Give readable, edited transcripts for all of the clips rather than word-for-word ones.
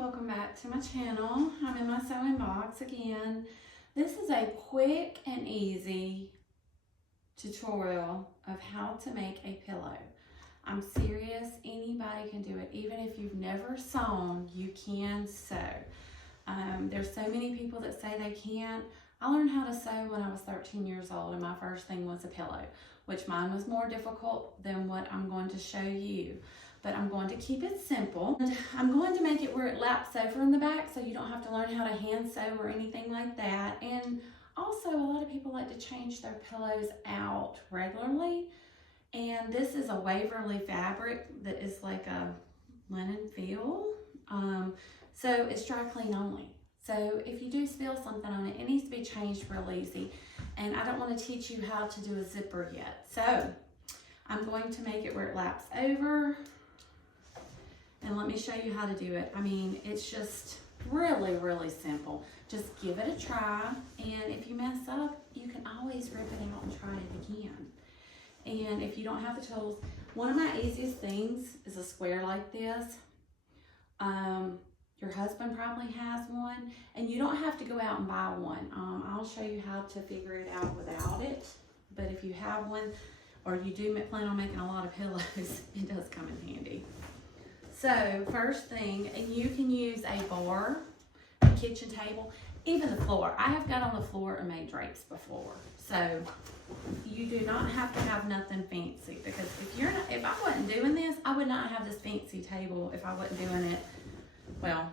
welcome back to my channel. I'm in my sewing box again. This is a quick and easy tutorial of how to make a pillow. I'm serious, anybody can do it. Even if you've never sewn, you can sew. There's so many people that say they can't. I learned how to sew when I was 13 years old, and my first thing was a pillow, which mine was more difficult than what I'm going to show you. But I'm going to keep it simple. And I'm going to make it where it laps over in the back so you don't have to learn how to hand sew or anything like that. And also, a lot of people like to change their pillows out regularly. And this is a Waverly fabric that is like a linen feel. So it's dry clean only. So if you do spill something on it, it needs to be changed real easy. And I don't want to teach you how to do a zipper yet. So I'm going to make it where it laps over. And let me show you how to do it. I mean, it's just really, really simple. Just give it a try. And if you mess up, you can always rip it out and try it again. And if you don't have the tools, one of my easiest things is a square like this. Your husband probably has one, and you don't have to go out and buy one. I'll show you how to figure it out without it. But if you have one, or you do plan on making a lot of pillows, it does come in handy. So first thing, and you can use a bar, a kitchen table, even the floor. I have got on the floor and made drapes before. So you do not have to have nothing fancy, because if I wasn't doing this, I would not have this fancy table if I wasn't doing it. Well,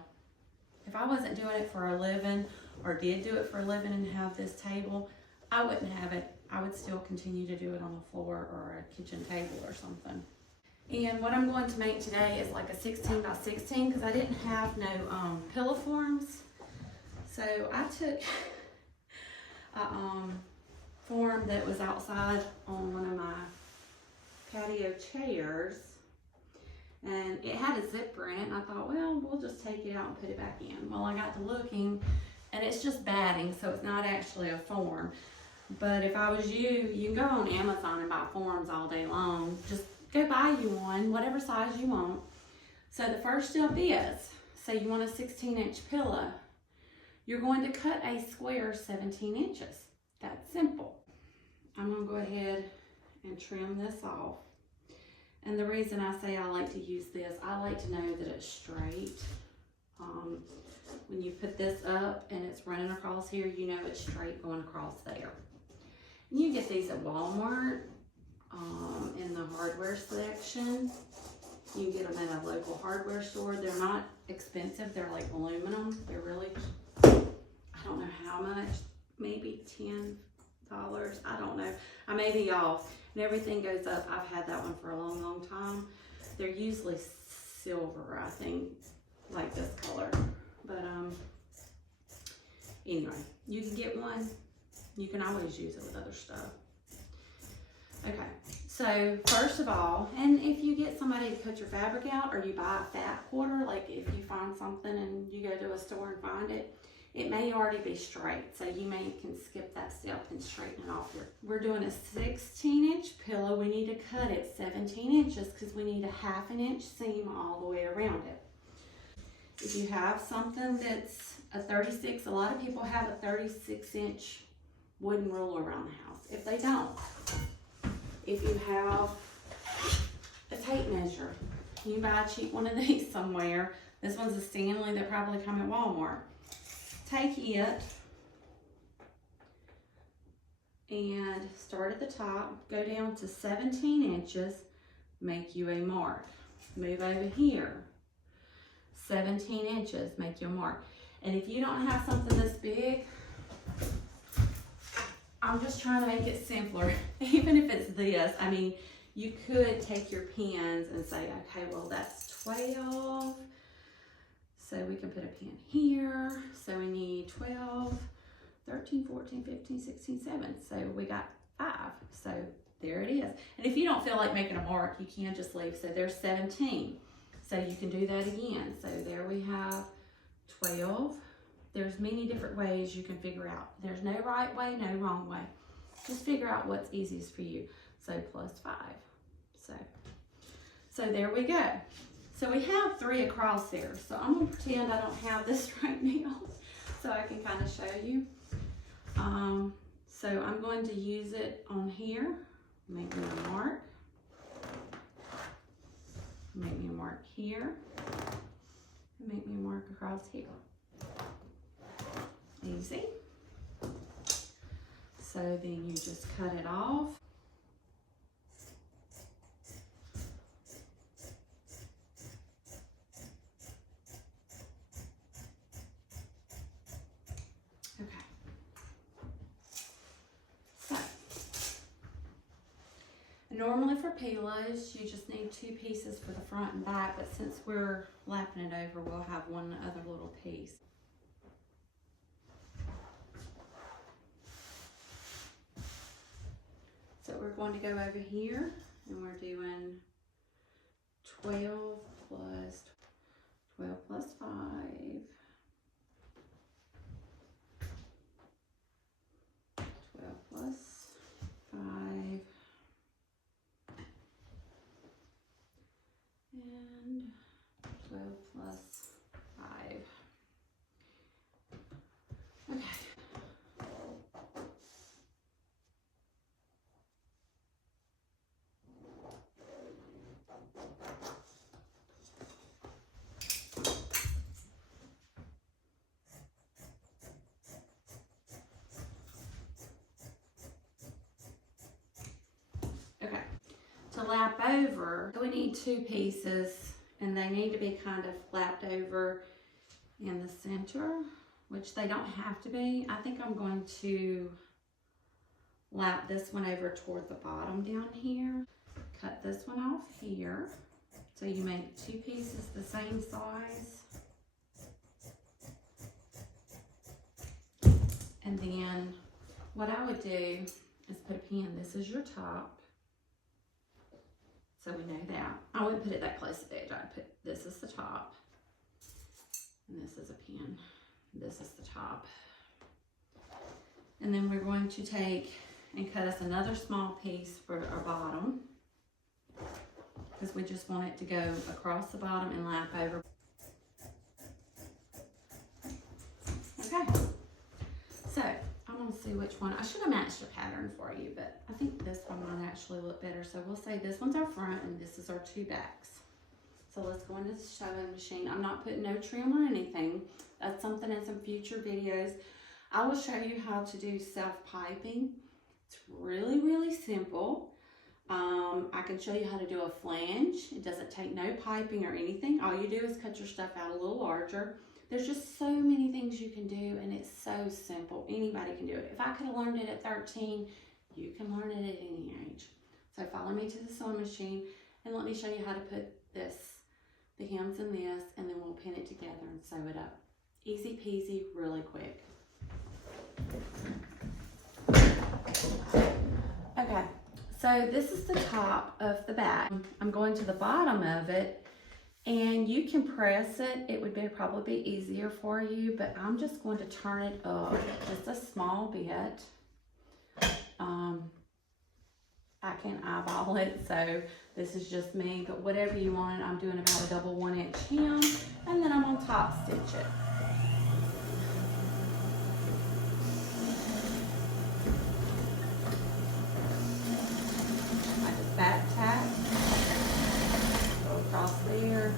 if I wasn't doing it for a living, or did do it for a living and have this table, I wouldn't have it. I would still continue to do it on the floor or a kitchen table or something. And what I'm going to make today is like a 16 by 16, because I didn't have no pillow forms. So I took a form that was outside on one of my patio chairs, and it had a zipper in it, and I thought, well, we'll just take it out and put it back in. Well, I got to looking, and it's just batting, so it's not actually a form. But if I was you, you can go on Amazon and buy forms all day long. Just go buy you one, whatever size you want. So the first step is, say you want a 16-inch pillow, you're going to cut a square 17 inches. That's simple. I'm going to go ahead and trim this off. And the reason I say I like to use this, I like to know that it's straight. When you put this up and it's running across here, you know it's straight going across there. And you get these at Walmart. In the hardware section. You can get them at a local hardware store. They're not expensive. They're like aluminum. They're really, I don't know how much, maybe $10. I don't know. I may be off. And everything goes up. I've had that one for a long, long time. They're usually silver, I think, like this color. But anyway, you can get one. You can always use it with other stuff. Okay, so first of all, and if you get somebody to cut your fabric out, or you buy a fat quarter, like if you find something and you go to a store and find it, it may already be straight. So you can skip that step and straighten it off here. We're doing a 16-inch pillow. We need to cut it 17 inches because we need a 1/2 inch seam all the way around it. If you have something that's a 36, a lot of people have a 36-inch wooden ruler around the house. If they don't, if you have a tape measure, you can buy a cheap one of these somewhere. This one's a Stanley that probably come at Walmart. Take it and start at the top, go down to 17 inches, make you a mark. Move over here, 17 inches, make you a mark. And if you don't have something this big, I'm just trying to make it simpler. Even if it's this, I mean, you could take your pins and say, okay, well, that's 12. So we can put a pin here. So we need 12, 13, 14, 15, 16, 7. So we got 5. So there it is. And if you don't feel like making a mark, you can just leave. So there's 17. So you can do that again. So there we have 12. There's many different ways you can figure out. There's no right way, no wrong way. Just figure out what's easiest for you. So plus 5. So there we go. So we have 3 across there. So I'm gonna pretend I don't have this right now so I can kind of show you. So I'm going to use it on here, make me a mark. Make me a mark here, and make me a mark across here. Easy. So then you just cut it off. Okay. So, normally for pillows, you just need 2 pieces for the front and back, but since we're lapping it over, we'll have one other little piece. So we're going to go over here, and we're doing 12 plus 5. 12 plus 5. And 12 plus 5. Okay. Okay. To lap over, we need 2 pieces, and they need to be kind of lapped over in the center, which they don't have to be. I think I'm going to lap this one over toward the bottom down here. Cut this one off here. So you make 2 pieces the same size. And then what I would do is put a pin. This is your top. So we know that. I wouldn't put it that close to the edge. I'd put, this is the top. And this is a pin. This is the top. And then we're going to take and cut us another small piece for our bottom, because we just want it to go across the bottom and lap over. Okay. So I'm gonna see which one. I should have matched a pattern for you, but I think this one might actually look better. So we'll say this one's our front and this is our 2 backs. So let's go into the sewing machine. I'm not putting no trim or anything. That's something in some future videos. I will show you how to do self-piping. It's really, really simple. I can show you how to do a flange. It doesn't take no piping or anything. All you do is cut your stuff out a little larger. There's just so many things you can do, and it's so simple. Anybody can do it. If I could have learned it at 13, you can learn it at any age. So follow me to the sewing machine, and let me show you how to put this, the hems in this, and then we'll pin it together and sew it up. Easy peasy, really quick. Okay, so this is the top of the back. I'm going to the bottom of it, and you can press it. It would probably be easier for you, but I'm just going to turn it up just a small bit. I can eyeball it, so this is just me, but whatever you want, I'm doing about a double 1-inch hem, and then I'm gonna top stitch it. I just back tap, go across there,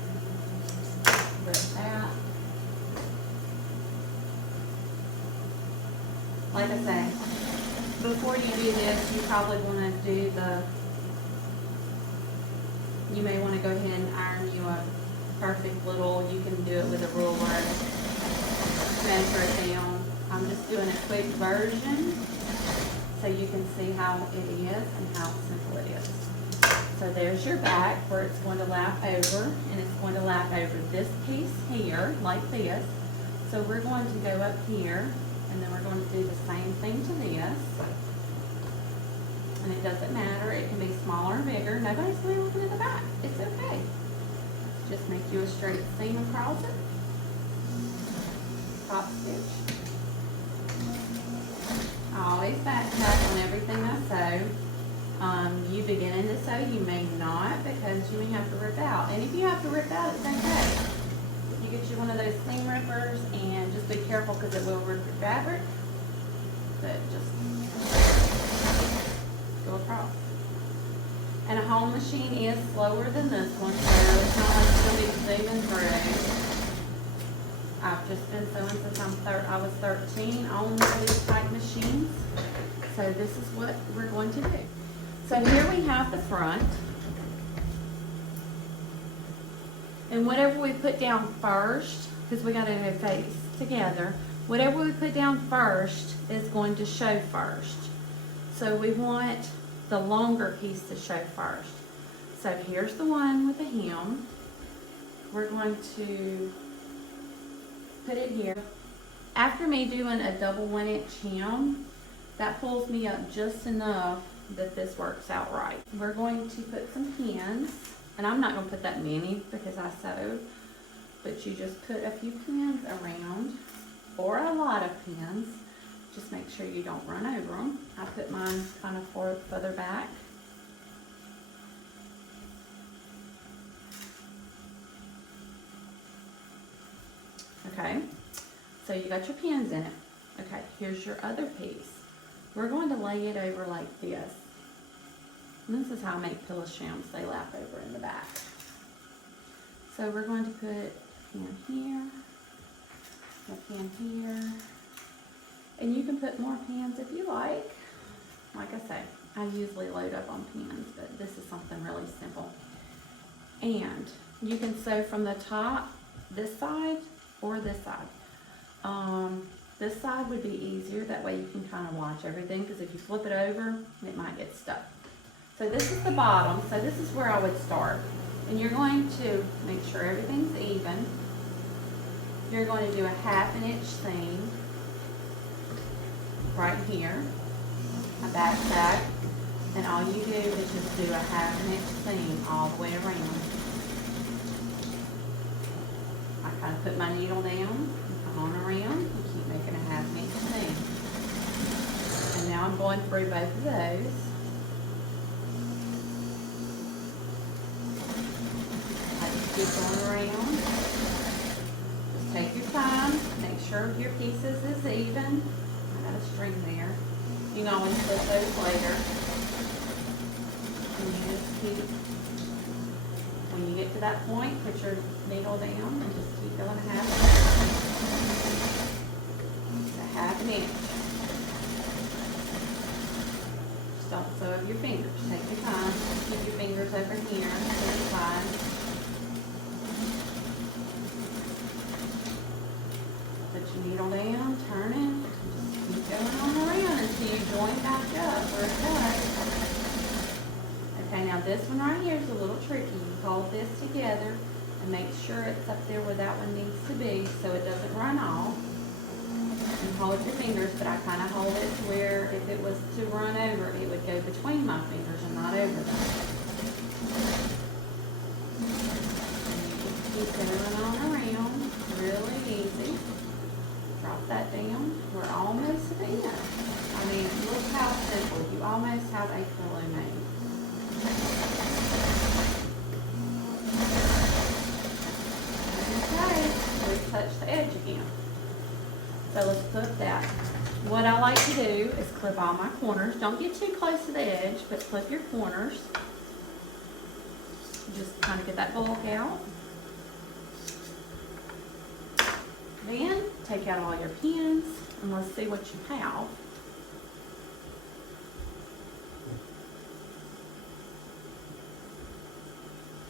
rip that. Like I say, before you do this, you probably want to do you may want to go ahead and iron you a perfect little, you can do it with a ruler, measure it down. I'm just doing a quick version so you can see how it is and how simple it is. So there's your back where it's going to lap over, and it's going to lap over this piece here like this. So we're going to go up here, and then we're going to do the same thing to this. And it doesn't matter, it can be smaller or bigger. Nobody's going to be looking at the back. It's okay. Just make you a straight seam across it. Top stitch. I always back tap on everything I sew. You beginning to sew, you may not, because you may have to rip out. And if you have to rip out, it's okay. You get you one of those seam rippers and just be careful because it will rip your fabric. But just go across. And a home machine is slower than this one, so it's not like it's gonna be zooming through. I've just been sewing since I was 13 on these type machines. So this is what we're going to do. So here we have the front. And whatever we put down first, because we got to go face together, whatever we put down first is going to show first. So we want the longer piece to show first. So here's the one with the hem. We're going to put it here. After me doing a double 1-inch hem, that pulls me up just enough that this works out right. We're going to put some pins, and I'm not going to put that many because I sewed, but you just put a few pins around, or a lot of pins. Just make sure you don't run over them. I put mine kind of further back. Okay, so you got your pins in it. Okay, here's your other piece. We're going to lay it over like this. And this is how I make pillow shims. They lap over in the back. So we're going to put a pin here, a pin here, and you can put more pins if you like. Like I say, I usually load up on pins, but this is something really simple. And you can sew from the top, this side, or this side. This side would be easier, that way you can kind of watch everything, because if you flip it over, it might get stuck. So this is the bottom, so this is where I would start. And you're going to make sure everything's even. You're going to do a 1/2 inch seam right here, a back tack, and all you do is just do a 1/2 inch seam all the way around. I kind of put my needle down, come on around, and keep making a 1/2 inch seam. And now I'm going through both of those. I just keep going around. Just take your time, make sure your pieces is even. I got a string there. You can always flip those later. And you just keep, when you get to that point, put your needle down and just keep going a 1/2 inch. It's a 1/2 inch. Just don't sew up your fingers. Take your time. Keep your fingers over here to the side. Put your needle down, turn it, and just keep going on around until you join back up where it does. Okay, now this one right here is a little tricky. You hold this together and make sure it's up there where that one needs to be so it doesn't run off. And hold your fingers, but I kind of hold it to where if it was to run over, it would go between my fingers and not over them. And you just keep going on around, really easy. Drop that down. We're almost there. I mean, look how simple. You almost have a pillow made. Okay, we've touched the edge again. So let's clip that. What I like to do is clip all my corners. Don't get too close to the edge, but clip your corners. Just kind of get that bulk out. Then take out all your pins and let's see what you have.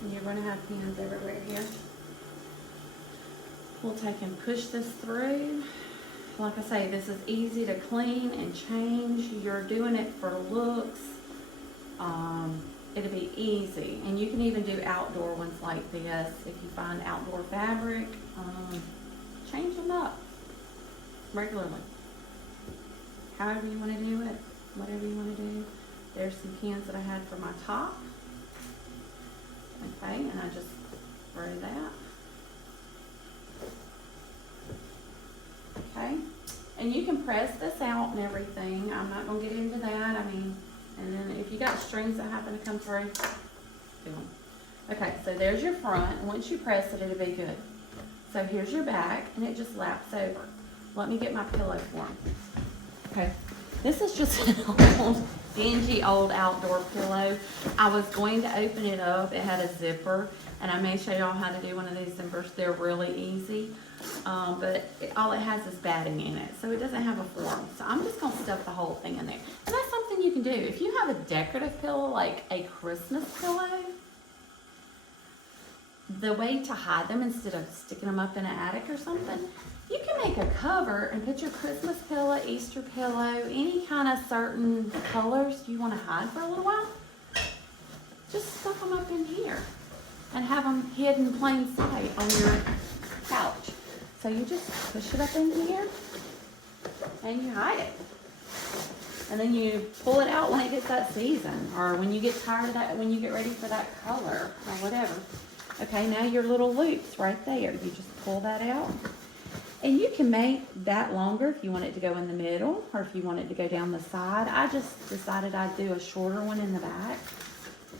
And you're going to have pins everywhere here. We'll take and push this through. Like I say, this is easy to clean and change. You're doing it for looks. It'll be easy. And you can even do outdoor ones like this. If you find outdoor fabric, change them up regularly. However you want to do it, whatever you want to do. There's some pins that I had for my top. Okay, and I just throw that. Okay, and you can press this out and everything. I'm not going to get into that. I mean, And then if you got strings that happen to come through, do them. Okay, so there's your front. And once you press it, it'll be good. So here's your back, and it just laps over. Let me get my pillow for them. Okay, this is just an old, dingy old outdoor pillow. I was going to open it up. It had a zipper, and I may show y'all how to do one of these zippers. They're really easy, but all it has is batting in it, so it doesn't have a form. So I'm just gonna stuff the whole thing in there. And that's something you can do. If you have a decorative pillow, like a Christmas pillow, the way to hide them instead of sticking them up in an attic or something, you can make a cover and put your Christmas pillow, Easter pillow, any kind of certain colors you want to hide for a little while. Just stuff them up in here and have them hidden in plain sight on your couch. So you just push it up in here and you hide it. And then you pull it out when it gets that season, or when you get tired of that, when you get ready for that color or whatever. Okay, now your little loop's right there. You just pull that out. And you can make that longer if you want it to go in the middle or if you want it to go down the side. I just decided I'd do a shorter one in the back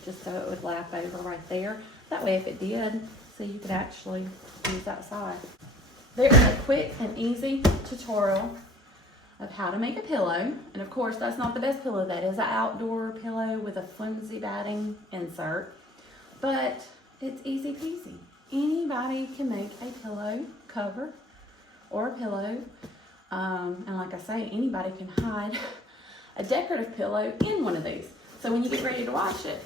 just so it would lap over right there. That way if it did, so you could actually use that side. There's a quick and easy tutorial of how to make a pillow. And of course, that's not the best pillow. That is an outdoor pillow with a flimsy batting insert. But it's easy peasy. Anybody can make a pillow cover or a pillow. And like I say, anybody can hide a decorative pillow in one of these. So when you get ready to wash it,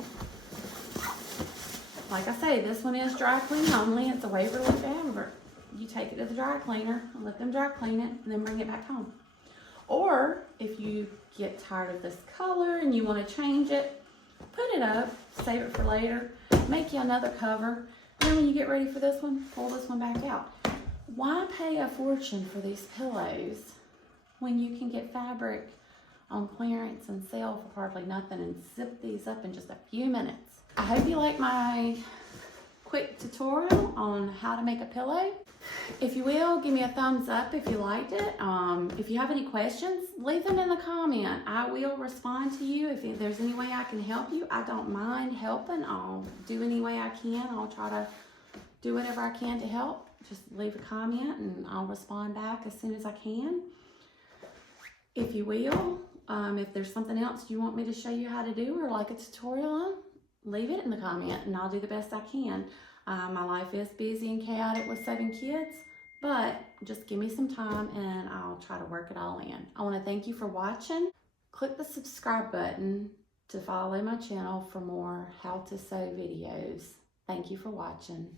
like I say, this one is dry clean only. It's a Waverly Amber. You take it to the dry cleaner and let them dry clean it and then bring it back home. Or if you get tired of this color and you want to change it, put it up, save it for later, make you another cover, and then when you get ready for this one, pull this one back out. Why pay a fortune for these pillows when you can get fabric on clearance and sale for hardly nothing and zip these up in just a few minutes? I hope you like my quick tutorial on how to make a pillow. If you will, give me a thumbs up if you liked it. If you have any questions, leave them in the comment. I will respond to you. If there's any way I can help you, I don't mind helping. I'll do any way I can. I'll try to do whatever I can to help. Just leave a comment and I'll respond back as soon as I can. If you will, if there's something else you want me to show you how to do or like a tutorial on, leave it in the comment and I'll do the best I can. My life is busy and chaotic with 7 kids, but just give me some time and I'll try to work it all in. I want to thank you for watching. Click the subscribe button to follow my channel for more how to sew videos. Thank you for watching.